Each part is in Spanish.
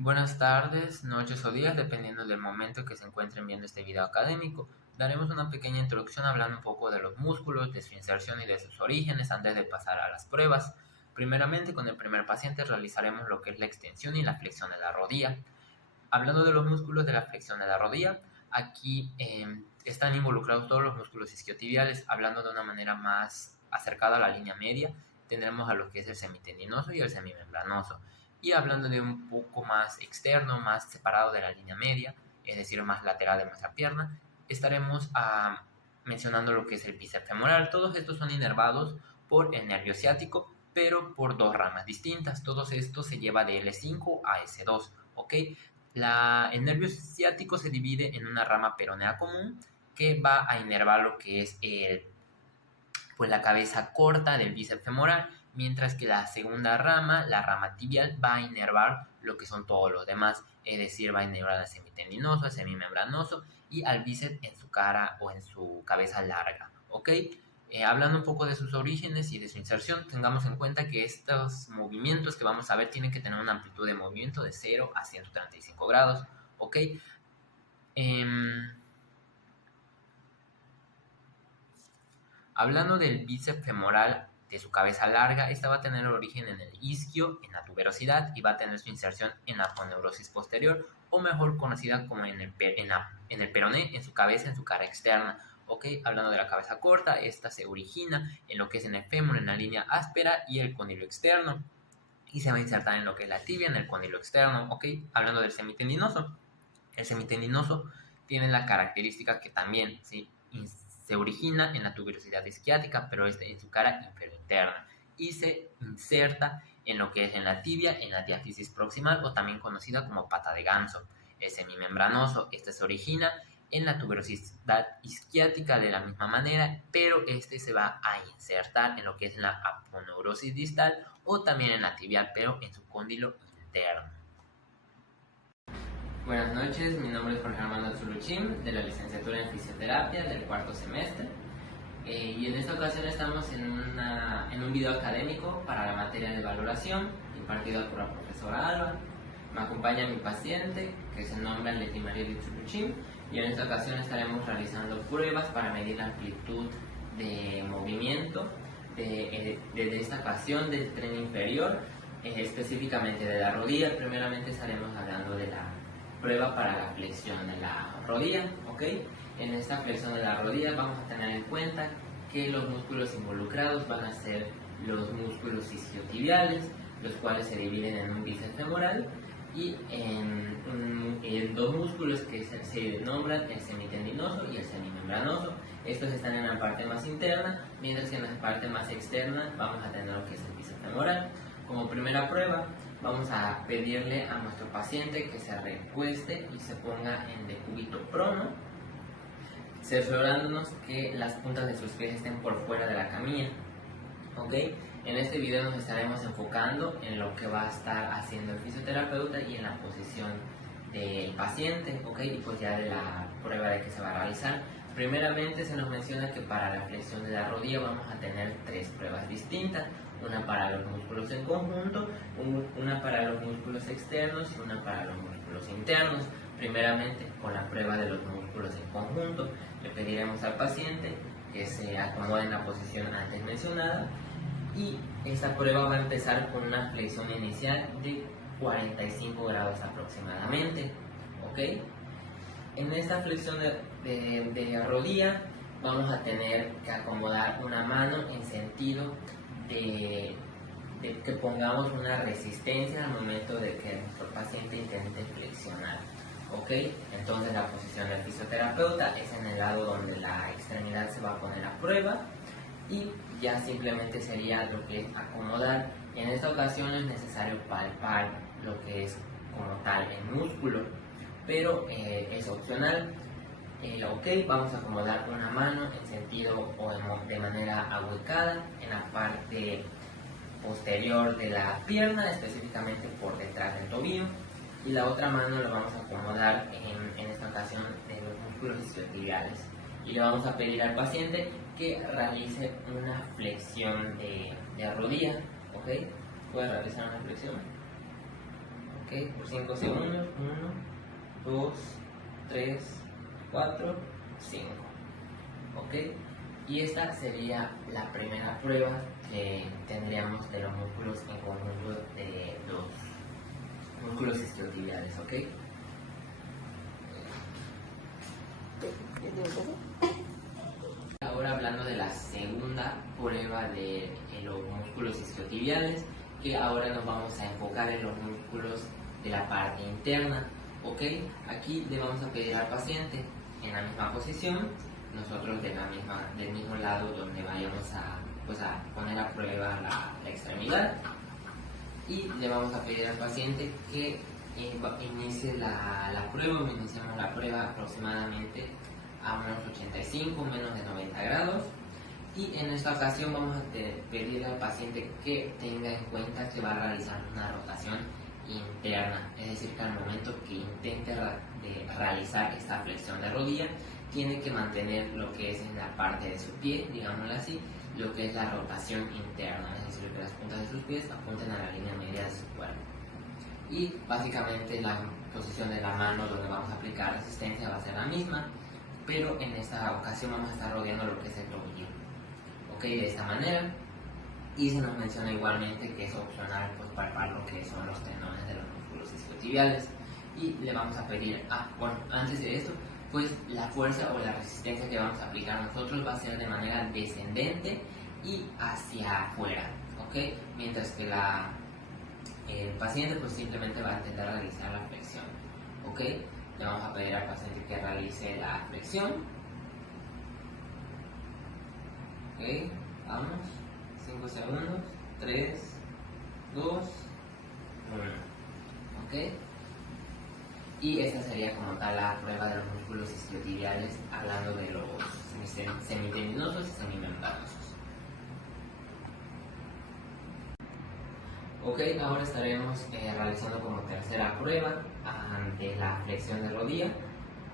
Buenas tardes, noches o días, dependiendo del momento que se encuentren viendo este video académico. Daremos una pequeña introducción hablando un poco de los músculos, de su inserción y de sus orígenes antes de pasar a las pruebas. Primeramente, con el primer paciente realizaremos lo que es la extensión y la flexión de la rodilla. Hablando de los músculos de la flexión de la rodilla, aquí están involucrados todos los músculos isquiotibiales. Hablando de una manera más acercada a la línea media, tendremos a lo que es el semitendinoso y el semimembranoso. Y hablando de un poco más externo, más separado de la línea media, es decir, más lateral de nuestra pierna, estaremos mencionando lo que es el bíceps femoral. Todos estos son inervados por el nervio ciático, pero por dos ramas distintas. Todo esto se lleva de L5 a S2, ¿ok? El nervio ciático se divide en una rama peronea común que va a inervar lo que es la cabeza corta del bíceps femoral, mientras que la segunda rama, la rama tibial, va a inervar lo que son todos los demás, es decir, va a inervar al semitendinoso, al semimembranoso y al bíceps en su cara o en su cabeza larga, ¿ok? Hablando un poco de sus orígenes y de su inserción, tengamos en cuenta que estos movimientos que vamos a ver tienen que tener una amplitud de movimiento de 0 a 135 grados, ¿ok? Hablando del bíceps femoral, de su cabeza larga, esta va a tener origen en el isquio, en la tuberosidad, y va a tener su inserción en la aponeurosis posterior, o mejor conocida como en el peroné, en su cabeza, en su cara externa. ¿Ok? Hablando de la cabeza corta, esta se origina en lo que es en el fémur, en la línea áspera y el cóndilo externo, y se va a insertar en lo que es la tibia, en el cóndilo externo. ¿Ok? Hablando del semitendinoso, el semitendinoso tiene la característica que también, ¿sí?, se origina en la tuberosidad isquiática, pero en su cara inferior-interna, y se inserta en lo que es en la tibia, en la diáfisis proximal, o también conocida como pata de ganso. El semimembranoso, se origina en la tuberosidad isquiática de la misma manera, pero se va a insertar en lo que es la aponeurosis distal, o también en la tibial, pero en su cóndilo interno. Buenas noches, mi nombre es Jorge Armando Zuluchim, de la licenciatura en fisioterapia del cuarto semestre, y en esta ocasión estamos en un video académico para la materia de valoración impartida por la profesora Alba. Me acompaña mi paciente, que se nombra Leti María Zuluchim, y en esta ocasión estaremos realizando pruebas para medir la amplitud de movimiento de esta ocasión del tren inferior, específicamente de la rodilla. Primeramente estaremos hablando de la prueba para la flexión de la rodilla, ¿ok? En esta flexión de la rodilla vamos a tener en cuenta que los músculos involucrados van a ser los músculos isquiotibiales, los cuales se dividen en un bíceps femoral y en dos músculos que se nombran el semitendinoso y el semimembranoso. Estos están en la parte más interna, mientras que en la parte más externa vamos a tener lo que es el bíceps femoral. Como primera prueba, vamos a pedirle a nuestro paciente que se recueste y se ponga en decúbito prono, cerciorándonos que las puntas de sus pies estén por fuera de la camilla. ¿Ok? En este video nos estaremos enfocando en lo que va a estar haciendo el fisioterapeuta y en la posición del paciente, ¿ok? Y pues ya de la prueba de que se va a realizar. Primeramente se nos menciona que para la flexión de la rodilla vamos a tener tres pruebas distintas, una para los músculos en conjunto, una para los músculos externos y una para los músculos internos. Primeramente, con la prueba de los músculos en conjunto, le pediremos al paciente que se acomode en la posición antes mencionada, y esta prueba va a empezar con una flexión inicial de 45 grados aproximadamente, ¿ok? En esta flexión de rodilla vamos a tener que acomodar una mano en sentido de que pongamos una resistencia al momento de que nuestro paciente intente flexionar, ¿ok? Entonces la posición del fisioterapeuta es en el lado donde la extremidad se va a poner a prueba, y ya simplemente sería lo que es acomodar. En esta ocasión es necesario palpar lo que es como tal el músculo, pero es opcional. Ok, vamos a acomodar una mano en sentido o de manera ahuecada en la parte posterior de la pierna, específicamente por detrás del tobillo, y la otra mano la vamos a acomodar en esta ocasión en los músculos isquiotibiales, y le vamos a pedir al paciente que realice una flexión de rodilla, ¿ok? ¿Puede realizar una flexión? Ok, por 5 segundos. 1, 2, 3, 4, 5. Ok, y esta sería la primera prueba que tendríamos de los músculos en conjunto de los músculos isquiotibiales. Ok. Ahora hablando de la segunda prueba de los músculos isquiotibiales, que ahora nos vamos a enfocar en los músculos de la parte interna. Ok, aquí le vamos a pedir al paciente en la misma posición, nosotros del mismo lado donde vayamos a poner a prueba la extremidad, y le vamos a pedir al paciente que inicie la prueba, o iniciamos la prueba aproximadamente a unos 85, menos de 90 grados. Y en esta ocasión vamos a pedirle al paciente que tenga en cuenta que va a realizar una rotación interna, es decir, que al momento que intente realizar esta flexión de rodilla, tiene que mantener lo que es en la parte de su pie, digámoslo así, lo que es la rotación interna, es decir, que las puntas de sus pies apunten a la línea media de su cuerpo. Y básicamente la posición de la mano donde vamos a aplicar resistencia va a ser la misma, pero en esta ocasión vamos a estar rodeando lo que es el tobillo. Ok, de esta manera. Y se nos menciona igualmente que es opcional pues palpar lo que son los tendones de los músculos isquiotibiales. Y le vamos a pedir, antes de eso, pues la fuerza o la resistencia que vamos a aplicar nosotros va a ser de manera descendente y hacia afuera, ¿ok? Mientras que el paciente pues simplemente va a intentar realizar la flexión, ¿ok? Le vamos a pedir al paciente que realice la flexión. Ok, vamos. 5 segundos. 3, 2, 1. Ok. Y esta sería como tal la prueba de los músculos isquiotibiales, hablando de los semitendinosos y semimembranosos. Ok, ahora estaremos realizando como tercera prueba de la flexión de rodilla,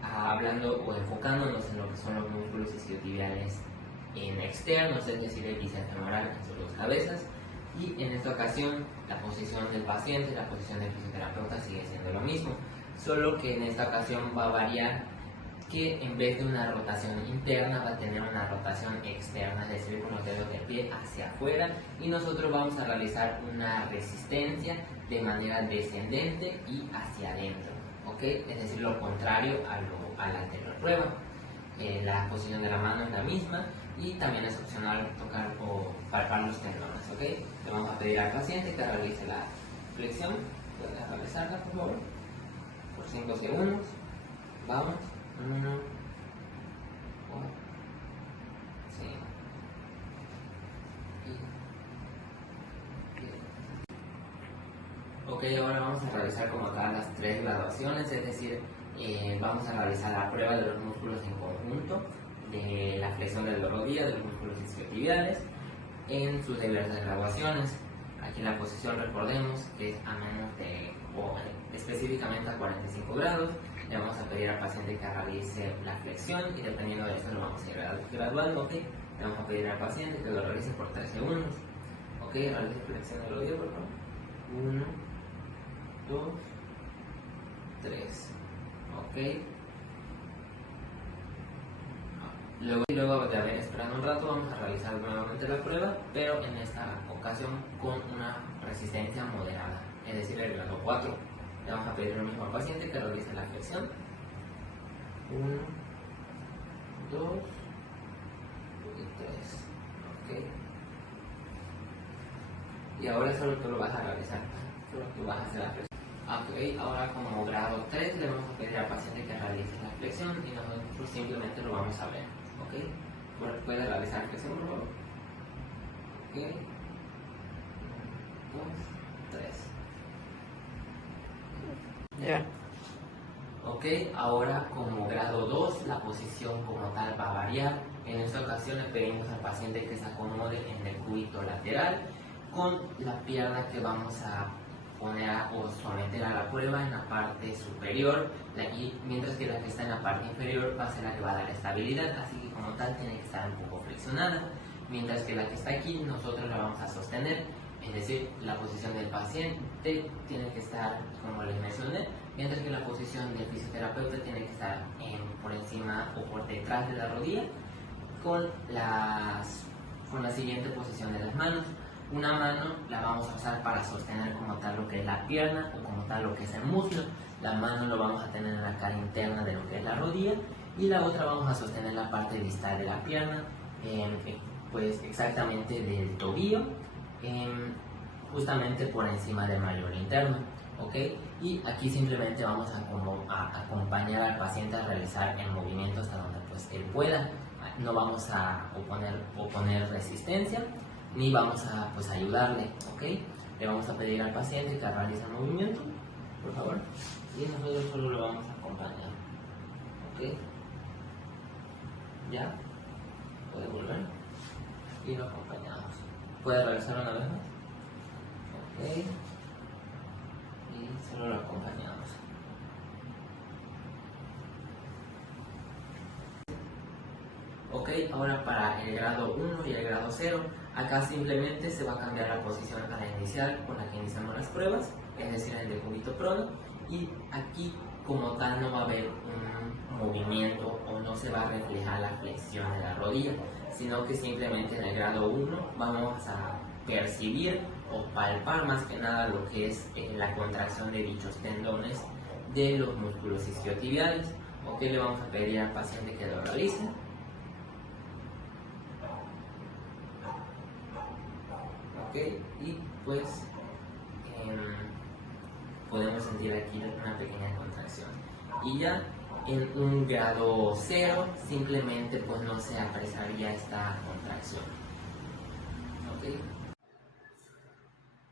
hablando o enfocándonos en lo que son los músculos isquiotibiales externos, es decir, el bíceps femoral en sus dos cabezas. Y en esta ocasión la posición del paciente, la posición del fisioterapeuta sigue siendo lo mismo, solo que en esta ocasión va a variar, que en vez de una rotación interna va a tener una rotación externa, es decir, con los dedos del pie hacia afuera, y nosotros vamos a realizar una resistencia de manera descendente y hacia adentro, ¿ok? Es decir, lo contrario a la anterior prueba. La posición de la mano es la misma y también es opcional tocar o palpar los tendones, ¿ok? Le vamos a pedir al paciente que realice la flexión. ¿Puedes realizarla, por favor? Por 5 segundos. Vamos. 1, 4, 5. Ok, ahora vamos a realizar como tal las 3 graduaciones, es decir, vamos a realizar la prueba de los músculos en conjunto, de la flexión de la rodilla, de los músculos isquiotibiales, en sus diversas graduaciones. Aquí la posición, recordemos, que es a menos o específicamente a 45 grados. Le vamos a pedir al paciente que realice la flexión y dependiendo de esto lo vamos a ir graduando, ¿ok? Le vamos a pedir al paciente que lo realice por 3 segundos. Ok, realice flexión de rodilla, por favor. 1, 2, 3. Ok. Luego de haber esperado un rato, vamos a realizar nuevamente la prueba, pero en esta ocasión con una resistencia moderada, es decir, el grado 4. Le vamos a pedir lo mismo al paciente que realice la flexión. 1, 2 y 3. Ok. Y ahora solo tú lo vas a realizar, solo tú vas a hacer la flexión. Ok, ahora como grado 3 le vamos a pedir al paciente que realice la flexión y nosotros simplemente lo vamos a ver. Ok, puede realizar la flexión, por favor. Ok, 1, 2, 3. Ya. Ok, ahora como grado 2 la posición como tal va a variar. En esta ocasión le pedimos al paciente que se acomode en el cúbito lateral con la pierna que vamos a poner o someter a la prueba en la parte superior, mientras que la que está en la parte inferior va a ser la que va a dar estabilidad, así que como tal tiene que estar un poco flexionada, mientras que la que está aquí nosotros la vamos a sostener Es decir, la posición del paciente tiene que estar, como les mencioné, mientras que la posición del fisioterapeuta tiene que estar por encima o por detrás de la rodilla, con la siguiente posición de las manos. Una mano la vamos a usar para sostener como tal lo que es la pierna o como tal lo que es el muslo. La mano lo vamos a tener en la cara interna de lo que es la rodilla, y la otra vamos a sostener la parte distal de la pierna, pues exactamente del tobillo, justamente por encima del malleolo interno, ¿ok? Y aquí simplemente vamos a acompañar al paciente a realizar el movimiento hasta donde pues él pueda. No vamos a oponer resistencia, ni vamos a pues ayudarle, ¿ok? Le vamos a pedir al paciente que realice el movimiento, por favor, y nosotros solo lo vamos a acompañar, ¿ok? Ya, puede volver y lo acompañamos. Puede realizar una vez más, ¿ok? Y solo lo acompañamos. Ok, ahora para el grado 1 y el grado 0, acá simplemente se va a cambiar la posición a la inicial con la que iniciamos las pruebas, es decir, el decúbito prono, y aquí como tal no va a haber un movimiento o no se va a reflejar la flexión de la rodilla, sino que simplemente en el grado 1 vamos a percibir o palpar más que nada lo que es la contracción de dichos tendones de los músculos isquiotibiales. Ok, le vamos a pedir al paciente que lo realice. Ok, y pues podemos sentir aquí una pequeña contracción. Y ya en un grado 0 simplemente pues no se apreciaría esta contracción.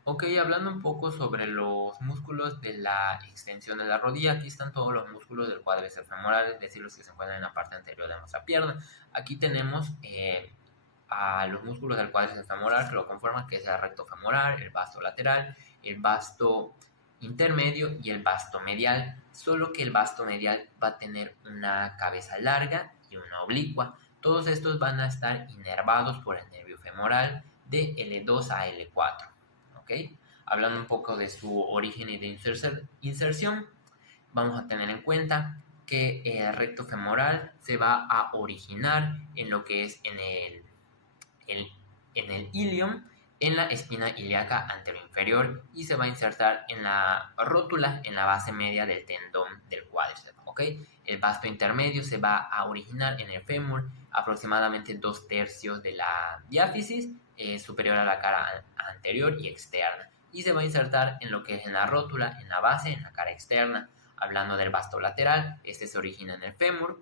Ok, hablando un poco sobre los músculos de la extensión de la rodilla, aquí están todos los músculos del cuádriceps femoral, es decir, los que se encuentran en la parte anterior de nuestra pierna. Aquí tenemos a los músculos del cuádriceps femoral que lo conforman, que es el recto femoral, el vasto lateral, el vasto intermedio y el vasto medial, solo que el vasto medial va a tener una cabeza larga y una oblicua. Todos estos van a estar inervados por el nervio femoral de L2 a L4. ¿Okay? Hablando un poco de su origen y de inserción, vamos a tener en cuenta que el recto femoral se va a originar en lo que es en el ilium, en la espina ilíaca anteroinferior, y se va a insertar en la rótula, en la base media del tendón del cuádriceps. ¿Okay? El vasto intermedio se va a originar en el fémur, aproximadamente 2/3 de la diáfisis superior a la cara anterior y externa, y se va a insertar en lo que es en la rótula, en la base, en la cara externa. Hablando del vasto lateral, este se origina en el fémur,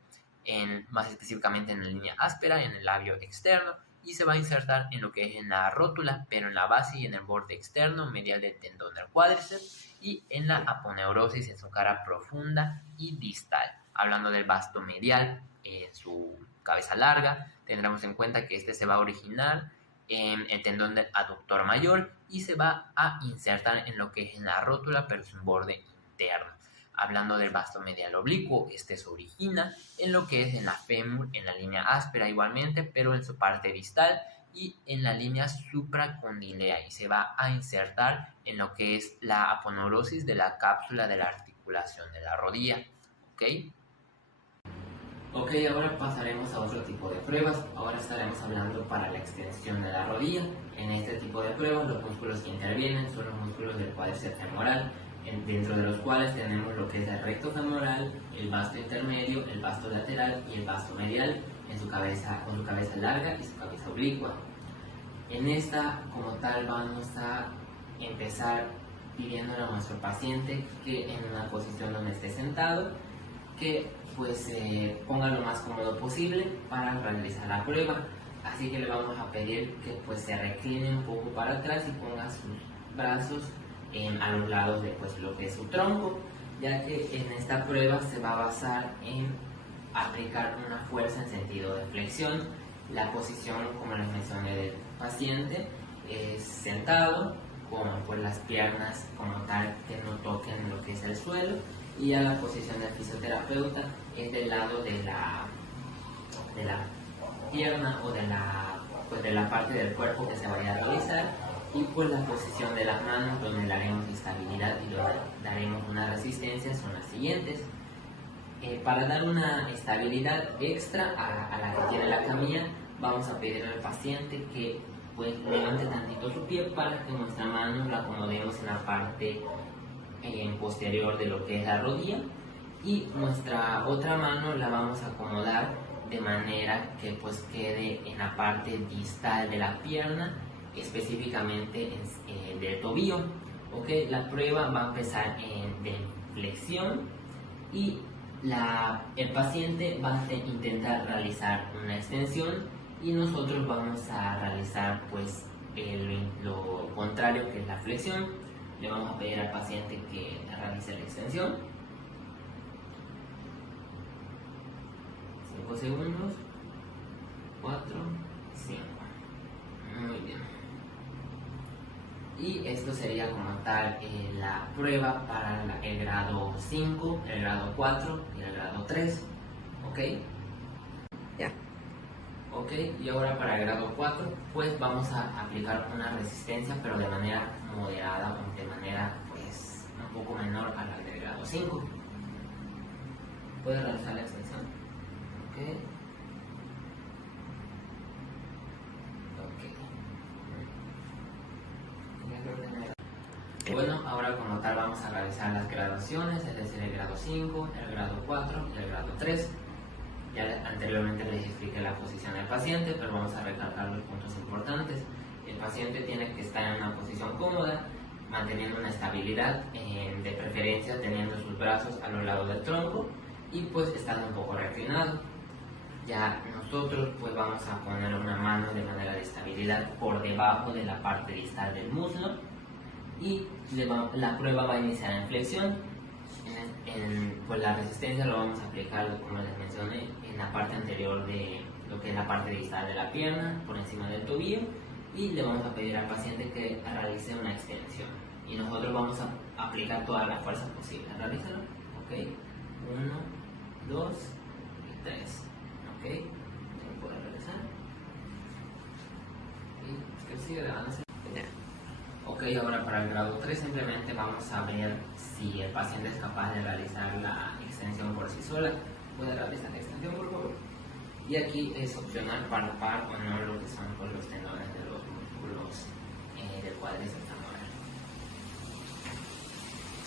más específicamente en la línea áspera, en el labio externo, y se va a insertar en lo que es en la rótula, pero en la base y en el borde externo medial del tendón del cuádriceps, y en la aponeurosis en su cara profunda y distal. Hablando del vasto medial, en su cabeza larga, tendremos en cuenta que este se va a originar en el tendón del aductor mayor y se va a insertar en lo que es en la rótula, pero sin borde interno. Hablando del vasto medial oblicuo, este se origina en lo que es en la fémur, en la línea áspera igualmente, pero en su parte distal y en la línea supracondilea, y se va a insertar en lo que es la aponeurosis de la cápsula de la articulación de la rodilla. Ok, ahora pasaremos a otro tipo de pruebas. Ahora estaremos hablando para la extensión de la rodilla. En este tipo de pruebas los músculos que intervienen son los músculos del cuádriceps femoral, dentro de los cuales tenemos lo que es el recto femoral, el vasto intermedio, el vasto lateral y el vasto medial con su cabeza larga y su cabeza oblicua. En esta, como tal, vamos a empezar pidiéndole a nuestro paciente que en una posición donde esté sentado, que pues se ponga lo más cómodo posible para realizar la prueba. Así que le vamos a pedir que pues se recline un poco para atrás y ponga sus brazos a los lados de pues lo que es su tronco, ya que en esta prueba se va a basar en aplicar una fuerza en sentido de flexión. La posición, como les mencioné, del paciente es sentado, con pues las piernas como tal que no toquen lo que es el suelo, y ya la posición del fisioterapeuta es del lado de la pierna o de la parte del cuerpo que se vaya a realizar, Y pues la posición de las manos donde daremos estabilidad y donde daremos una resistencia son las siguientes. Para dar una estabilidad extra a la que tiene la camilla, vamos a pedir al paciente que pues levante tantito su pie para que nuestra mano la acomodemos en la parte posterior de lo que es la rodilla, y nuestra otra mano la vamos a acomodar de manera que pues quede en la parte distal de la pierna, específicamente del tobillo. ¿Okay? La prueba va a empezar de flexión y el paciente va a intentar realizar una extensión y nosotros vamos a realizar pues lo contrario, que es la flexión. Le vamos a pedir al paciente que realice la extensión. 5 segundos, 4, 5. Muy bien. Y esto sería como tal la prueba para el grado 5, el grado 4 y el grado 3. ¿Ok? Ya. Ok, y ahora para el grado 4, pues vamos a aplicar una resistencia, pero de manera moderada o de manera pues un poco menor a la del grado 5. ¿Puedes realizar la extensión? Ok. Bueno, ahora como tal vamos a realizar las graduaciones, es decir, el grado 5, el grado 4 y el grado 3. Ya anteriormente les expliqué la posición del paciente, pero vamos a recalcar los puntos importantes. El paciente tiene que estar en una posición cómoda, manteniendo una estabilidad, de preferencia teniendo sus brazos a los lados del tronco y pues estando un poco reclinado. Ya nosotros pues vamos a poner una mano de manera de estabilidad por debajo de la parte distal del muslo, y la prueba va a iniciar en flexión. Pues la resistencia lo vamos a aplicar, como les mencioné, en la parte anterior de lo que es la parte distal de la pierna, por encima del tobillo, y le vamos a pedir al paciente que realice una extensión. Y nosotros vamos a aplicar todas las fuerzas posibles. Realízalo. Ok. 1, 2 y 3. Ok. ¿Ya puede realizar? Y que sigue levantándose. Ok, ahora para el grado 3 simplemente vamos a ver si el paciente es capaz de realizar la extensión por sí sola. ¿Puede realizar la extensión, por favor? Y aquí es opcional palpar o no lo que son pues, los tendones de los músculos del cuádriceps femoral.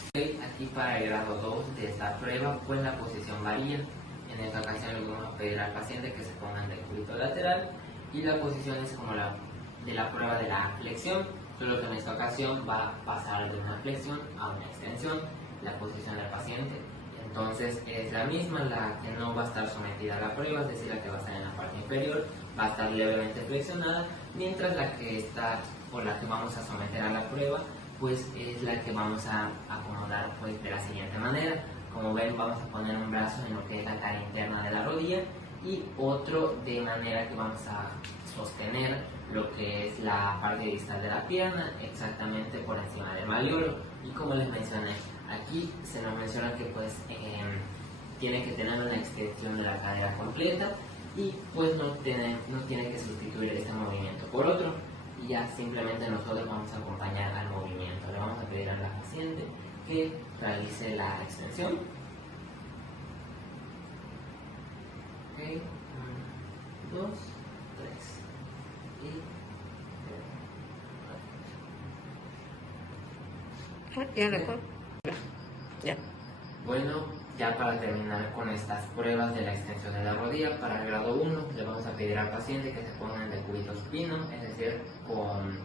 Okay, aquí para el grado 2 de esta prueba, pues la posición varía. En esta ocasión le vamos a pedir al paciente que se ponga en decúbito lateral, y la posición es como la de la prueba de la flexión, solo que en esta ocasión va a pasar de una flexión a una extensión la posición del paciente. Entonces es la misma, la que no va a estar sometida a la prueba, es decir, la que va a estar en la parte inferior, va a estar levemente flexionada, mientras la que está o la que vamos a someter a la prueba, pues es la que vamos a acomodar pues de la siguiente manera. Como ven, vamos a poner un brazo en lo que es la cara interna de la rodilla y otro de manera que vamos a sostener lo que es la parte distal de la pierna, exactamente por encima del malleolo. Y como les mencioné, aquí se nos menciona que pues tiene que tener una extensión de la cadera completa, y pues no tiene que sustituir este movimiento por otro, y ya simplemente nosotros vamos a acompañar al movimiento. Le vamos a pedir a la paciente que realice la extensión. Ok, 1, 2, 3 y Ya recuerdo. Ya. bueno, ya para terminar con estas pruebas de la extensión de la rodilla, para el grado 1 le vamos a pedir al paciente que se ponga en decúbito supino, es decir, con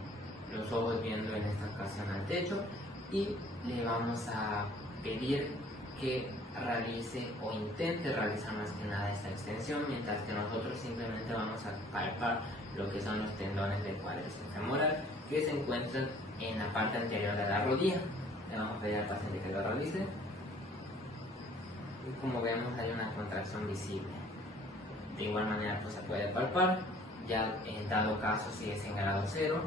los ojos viendo en esta ocasión al techo, y le vamos a pedir que realice o intente realizar más que nada esta extensión, mientras que nosotros simplemente vamos a palpar lo que son los tendones del cuádriceps femoral que se encuentran en la parte anterior de la rodilla. Le vamos a pedir al paciente que lo realice, y como vemos hay una contracción visible. De igual manera pues se puede palpar, ya en dado caso si es en grado 0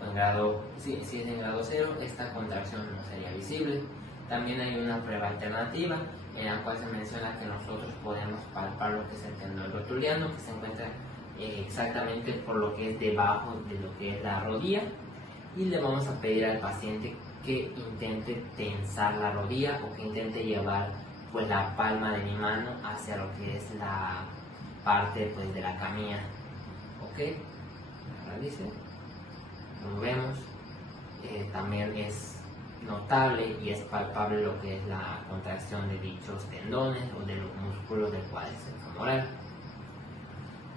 o en grado, si es en grado 0, esta contracción no sería visible. También hay una prueba alternativa en la cual se menciona que nosotros podemos palpar lo que es el tendón rotuliano, que se encuentra exactamente por lo que es debajo de lo que es la rodilla, y le vamos a pedir al paciente que intente tensar la rodilla o que intente llevar pues la palma de mi mano hacia lo que es la parte pues de la camilla. Ok, realice, como vemos, también es notable y es palpable lo que es la contracción de dichos tendones o de los músculos del cuádriceps femoral.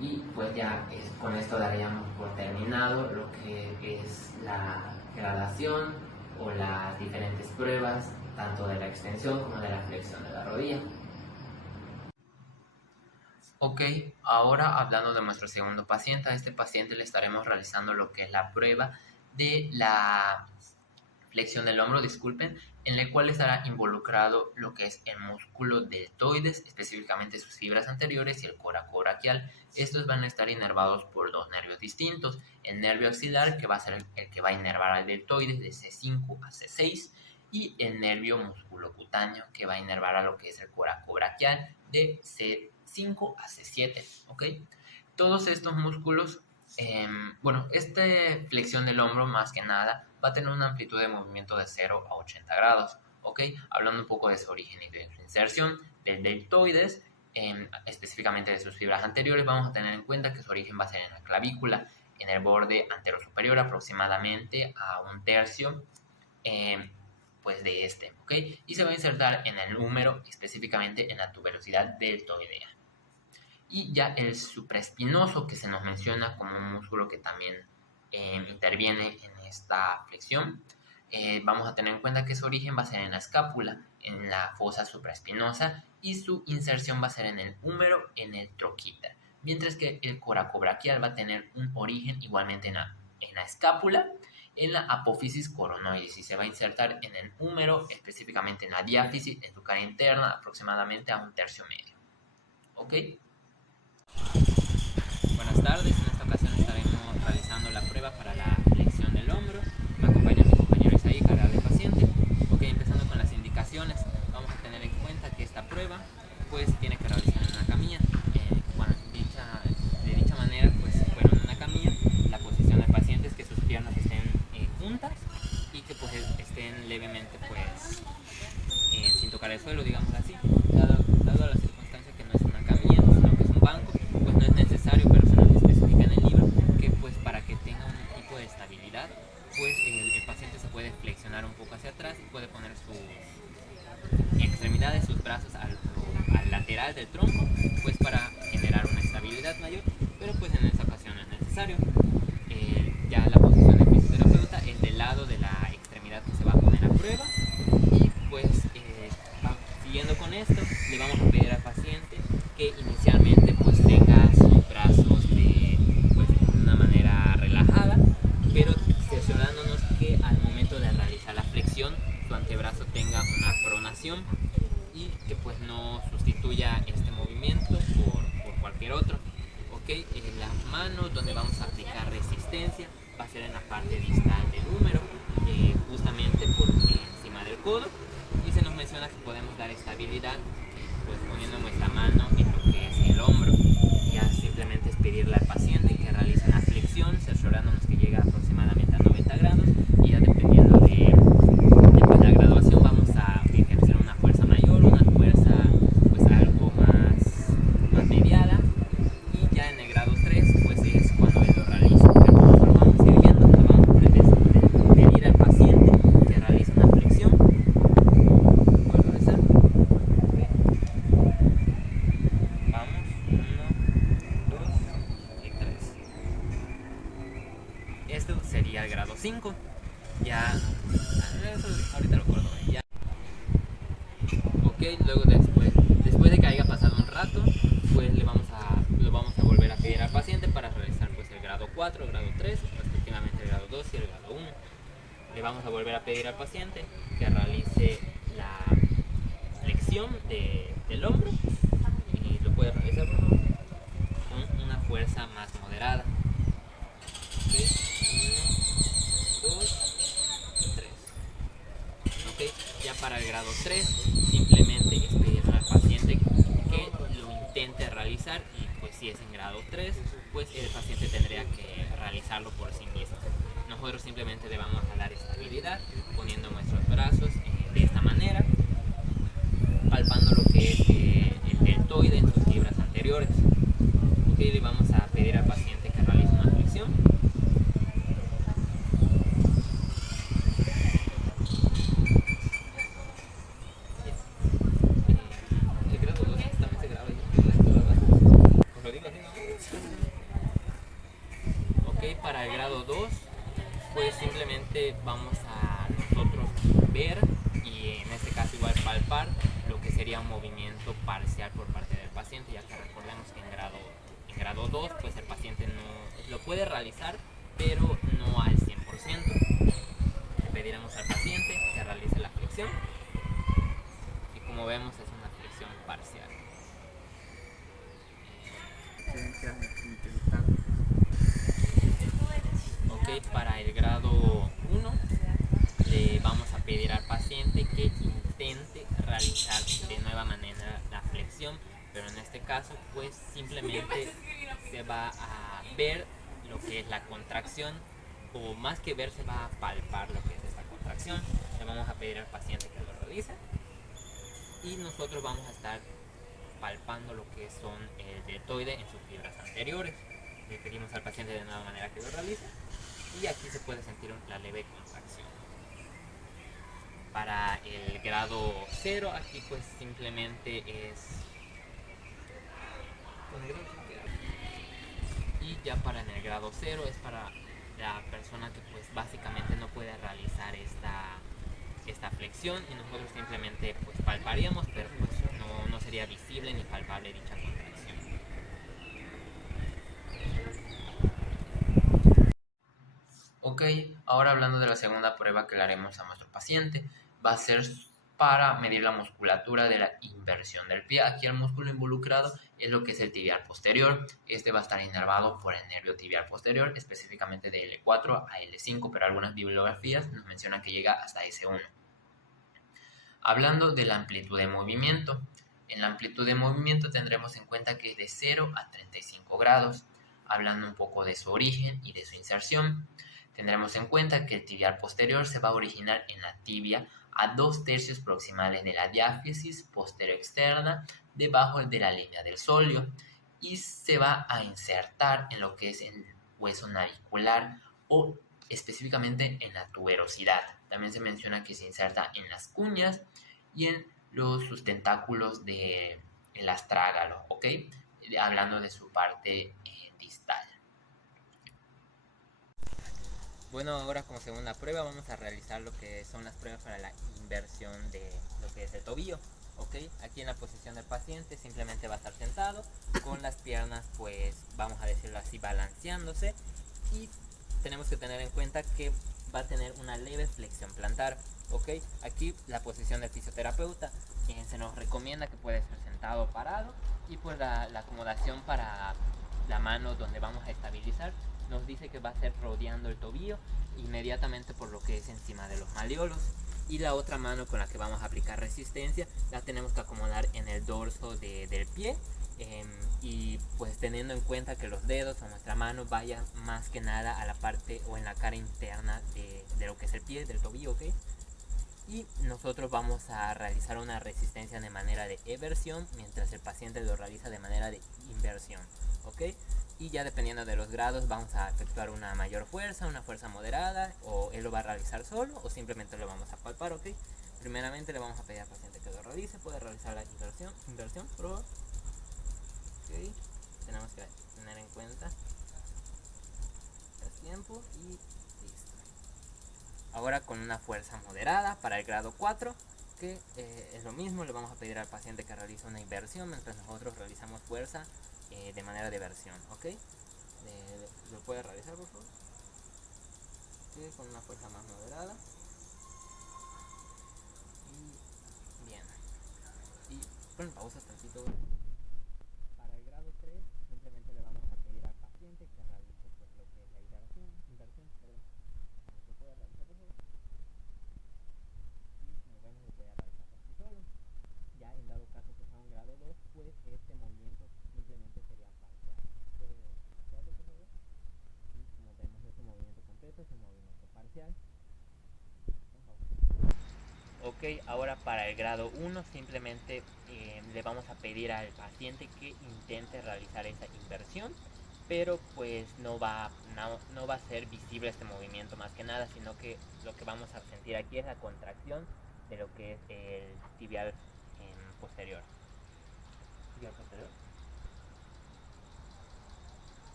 Y pues ya con esto daríamos por terminado lo que es la gradación o las diferentes pruebas tanto de la extensión como de la flexión de la rodilla. Ok, ahora hablando de nuestro segundo paciente, a este paciente le estaremos realizando lo que es la prueba de la flexión del hombro, en la cual estará involucrado lo que es el músculo deltoides, específicamente sus fibras anteriores y el coracobraquial. Estos van a estar inervados por dos nervios distintos, el nervio axilar, que va a ser el que va a inervar al deltoides de C5 a C6, y el nervio musculocutáneo, que va a inervar a lo que es el coracobraquial de C5 a C7, ¿ok? Todos estos músculos, esta flexión del hombro más que nada va a tener una amplitud de movimiento de 0 a 80 grados, ¿ok? Hablando un poco de su origen y de su inserción, del deltoides, específicamente de sus fibras anteriores, vamos a tener en cuenta que su origen va a ser en la clavícula, en el borde anterosuperior, aproximadamente a 1/3 pues de este, ¿ok? Y se va a insertar en el húmero, específicamente en la tuberosidad deltoidea. Y ya el supraespinoso, que se nos menciona como un músculo que también interviene en esta flexión, vamos a tener en cuenta que su origen va a ser en la escápula, en la fosa supraespinosa, y su inserción va a ser en el húmero, en el troquíter, mientras que el coracobraquial va a tener un origen igualmente en la escápula, en la apófisis coronoides, y se va a insertar en el húmero, específicamente en la diáfisis, en su cara interna, aproximadamente a 1/3 medio. ¿Ok? Buenas tardes, en esta ocasión estaremos realizando la prueba para la flexión del hombro. Me acompaña mi compañero Isaí, cargar del paciente. Ok, empezando con las indicaciones, vamos a tener en cuenta que esta prueba pues tiene que realizar en una camilla. De dicha manera, pues en una camilla, la posición del paciente es que sus piernas estén juntas y que pues estén levemente pues sin tocar el suelo, digamos así. Dado la circunstancia que no es una camilla, sino que es un banco, pues no es necesario, pero se nos especifica en el libro que pues para que tenga un tipo de estabilidad, pues el paciente se puede flexionar un poco hacia atrás y puede poner sus extremidades, sus brazos al lateral del tronco, pues para generar una estabilidad mayor, pero pues en esta ocasión no es necesario. Ya la posición del fisioterapeuta es del lado de la extremidad que se va a poner a prueba, y pues siguiendo con esto, le vamos a pedir al paciente que inicialmente pues tenga sus brazos de una manera relajada, pero cerciorándonos que al momento de realizar la flexión su antebrazo tenga una pronación y que pues no sustituya este movimiento por cualquier otro. Ok, en las manos donde vamos a aplicar resistencia va a ser en la parte distal del húmero, justamente por encima del codo, y se nos menciona que podemos dar estabilidad pues poniendo nuestra mano en lo que es el hombro. Ya simplemente es pedirle al paciente que realice una flexión, cerciorándonos que llega aproximadamente a 90 grados, y ya dependiendo de la graduación vamos a ejercer una fuerza mayor, una fuerza pues algo más mediada, y ya en el grado 3 pues es cuando él lo realiza. Pero como vamos a ir viendo, le vamos a pedir al paciente que realice una flexión. Vuelvo a realizar. Vamos, 1, 2 y 3. Esto sería el grado 5. Ya, eso ahorita lo acuerdo. Ya. Ok, luego después de que haya pasado un rato, pues lo vamos a volver a pedir al paciente para realizar pues el grado 4, el grado 3, respectivamente el grado 2 y el grado 1. Le vamos a volver a pedir al paciente que realice la flexión del hombro, y lo puede realizar con una fuerza más moderada. Okay. 1, 2, 3. Okay. Ya para el grado 3 simplemente es pedirle al paciente que lo intente realizar, y pues si es en grado 3 pues el paciente tendría que realizarlo por sí mismo. Nosotros nosotros simplemente le vamos a dar estabilidad poniendo nuestros brazos de esta manera, palpando lo que es el deltoide en sus fibras anteriores. Ok, le vamos a pedir al paciente que realice una flexión. El grado 2 también se graba ahí. Os lo digo así, ¿no? Ok, para el grado 2 pues simplemente vamos a nosotros ver y en este caso igual palpar lo que sería un movimiento parcial por parte del paciente, ya que recordemos que en grado 2 pues el paciente no lo puede realizar pero no al 100%. Le pediremos al paciente que realice la flexión y como vemos es una flexión parcial. Ok, para el grado 1 le vamos a pedir al paciente que intente realizar de nueva manera la flexión, pero en este caso pues simplemente se va a ver lo que es la contracción, o más que ver se va a palpar lo que es esta contracción. Le vamos a pedir al paciente que lo realice y nosotros vamos a estar palpando lo que son el deltoide en sus fibras anteriores. Le pedimos al paciente de nueva manera que lo realice y aquí se puede sentir la leve contracción. Para el grado 0 aquí pues simplemente es... Y ya para en el grado 0 es para la persona que pues básicamente no puede realizar esta flexión y nosotros simplemente pues palparíamos, pero pues no sería visible ni palpable dicha contracción. Ok, ahora hablando de la segunda prueba que le haremos a nuestro paciente, va a ser para medir la musculatura de la inversión del pie. Aquí el músculo involucrado es lo que es el tibial posterior. Este va a estar inervado por el nervio tibial posterior, específicamente de L4 a L5, pero algunas bibliografías nos mencionan que llega hasta S1. Hablando de la amplitud de movimiento, en la amplitud de movimiento tendremos en cuenta que es de 0 a 35 grados. Hablando un poco de su origen y de su inserción, tendremos en cuenta que el tibial posterior se va a originar en la tibia a 2/3 proximales de la diáfisis posterior externa, debajo de la línea del sóleo, y se va a insertar en lo que es el hueso navicular o específicamente en la tuberosidad. También se menciona que se inserta en las cuñas y en los sustentáculos del astrágalo, ¿ok? Hablando de su parte distal. Bueno, ahora como segunda prueba vamos a realizar lo que son las pruebas para la inversión de lo que es el tobillo. ¿Ok? Aquí en la posición del paciente simplemente va a estar sentado con las piernas, pues vamos a decirlo así, balanceándose, y tenemos que tener en cuenta que va a tener una leve flexión plantar. ¿Ok? Aquí la posición del fisioterapeuta se nos recomienda que puede ser sentado o parado, y pues la acomodación para la mano donde vamos a estabilizar nos dice que va a ser rodeando el tobillo inmediatamente por lo que es encima de los malleolos, y la otra mano con la que vamos a aplicar resistencia la tenemos que acomodar en el dorso del pie, y pues teniendo en cuenta que los dedos o nuestra mano vayan más que nada a la parte o en la cara interna de lo que es el pie, del tobillo, ¿ok? Y nosotros vamos a realizar una resistencia de manera de eversión mientras el paciente lo realiza de manera de inversión, ¿ok? Y ya dependiendo de los grados vamos a efectuar una mayor fuerza, una fuerza moderada, o él lo va a realizar solo o simplemente lo vamos a palpar, ¿ok? Primeramente le vamos a pedir al paciente que lo realice, puede realizar la inversión, por favor. Ok, tenemos que tener en cuenta el tiempo y listo. Ahora con una fuerza moderada para el grado 4, que es lo mismo, le vamos a pedir al paciente que realice una inversión mientras nosotros realizamos fuerza de manera de eversión, ¿ok? ¿Lo puede realizar, por favor? Okay, con una fuerza más moderada. Y bien. Y con pausa tantito. Para el grado 3 simplemente le vamos a pedir al paciente que realice pues, lo que es la inversión, perdón. ¿Lo puede realizar, por favor? Y como vemos lo puede realizar por sí solo. Ya en dado caso que sea un grado 2, pues este movimiento simplemente sería parcial. ¿Puede hacerlo, por favor? Y como vemos, no es un movimiento completo, es un movimiento secuencial. Ok, ahora para el grado 1 simplemente le vamos a pedir al paciente que intente realizar esa inversión, pero pues no va a ser visible este movimiento más que nada, sino que lo que vamos a sentir aquí es la contracción de lo que es el tibial posterior. ¿Tibial posterior?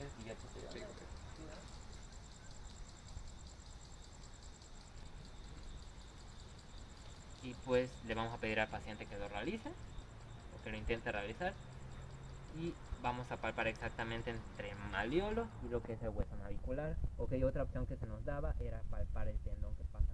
¿Es tibial posterior? Sí, okay. Y pues le vamos a pedir al paciente que lo realice o que lo intente realizar, y vamos a palpar exactamente entre el malleolo y lo que es el hueso navicular. Ok, otra opción que se nos daba era palpar el tendón que pasa